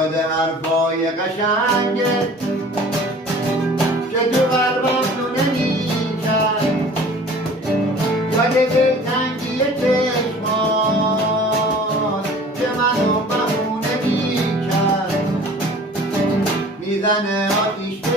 یاد حرفای قشنگه که تو قلبم تو نمیکرد، یاد دلتنگی چشمات که منو بهونه میکرد، میزنه آتیش